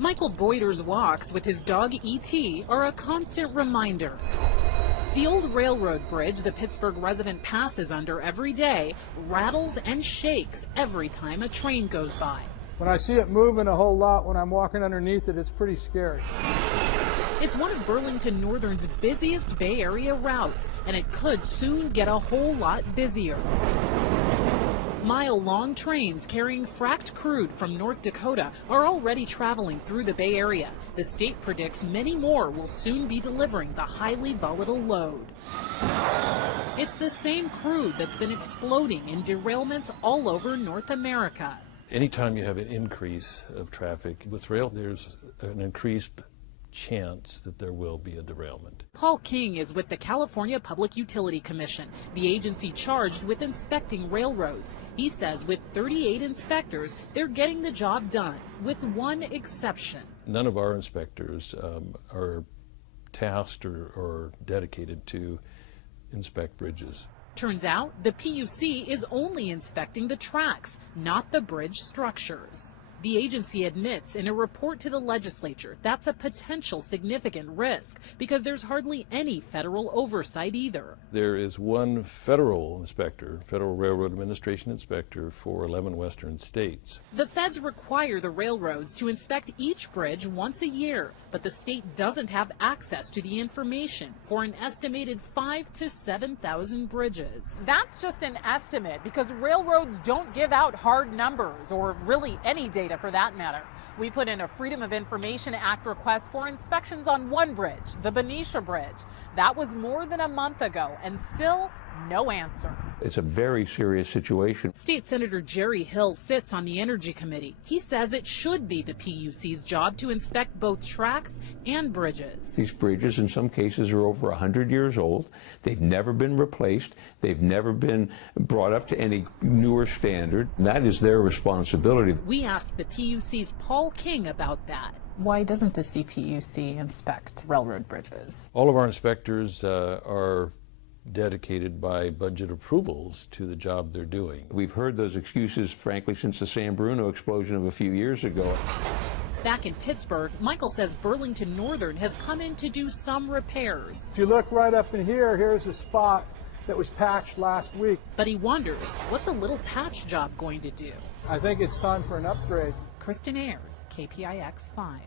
Michael Boyder's walks with his dog E.T. are a constant reminder. The old railroad bridge the Pittsburgh resident passes under every day rattles and shakes every time a train goes by. When I see it moving a whole lot when I'm walking underneath it, it's pretty scary. It's one of Burlington Northern's busiest Bay Area routes, and it could soon get a whole lot busier. Mile-long trains carrying fracked crude from North Dakota are already traveling through the Bay Area. The state predicts many more will soon be delivering the highly volatile load. It's the same crude that's been exploding in derailments all over North America. Anytime you have an increase of traffic with rail, there's an increased chance that there will be a derailment. Paul King is with the California Public Utility Commission, the agency charged with inspecting railroads. He says with 38 inspectors, they're getting the job done, with one exception. None of our inspectors are tasked or dedicated to inspect bridges. Turns out the PUC is only inspecting the tracks, not the bridge structures. The agency admits in a report to the legislature that's a potential significant risk because there's hardly any federal oversight either. There is one federal inspector, Federal Railroad Administration inspector for 11 western states. The feds require the railroads to inspect each bridge once a year, but the state doesn't have access to the information for an estimated 5,000 to 7,000 bridges. That's just an estimate because railroads don't give out hard numbers or really any data for that matter. We put in a Freedom of Information Act request for inspections on one bridge, the Benicia Bridge. That was more than a month ago, and still no answer. It's a very serious situation. State Senator Jerry Hill sits on the Energy Committee. He says it should be the PUC's job to inspect both tracks and bridges. These bridges in some cases are over 100 years old. They've never been replaced. They've never been brought up to any newer standard. That is their responsibility. We asked the PUC's Paul King about that. Why doesn't the CPUC inspect railroad bridges? All of our inspectors are dedicated by budget approvals to the job they're doing. We've heard those excuses, frankly, since the San Bruno explosion of a few years ago. Back in Pittsburgh, Michael says Burlington Northern has come in to do some repairs. If you look right up in here, here's a spot that was patched last week. But he wonders, what's a little patch job going to do? I think it's time for an upgrade. Kristen Ayers, KPIX 5.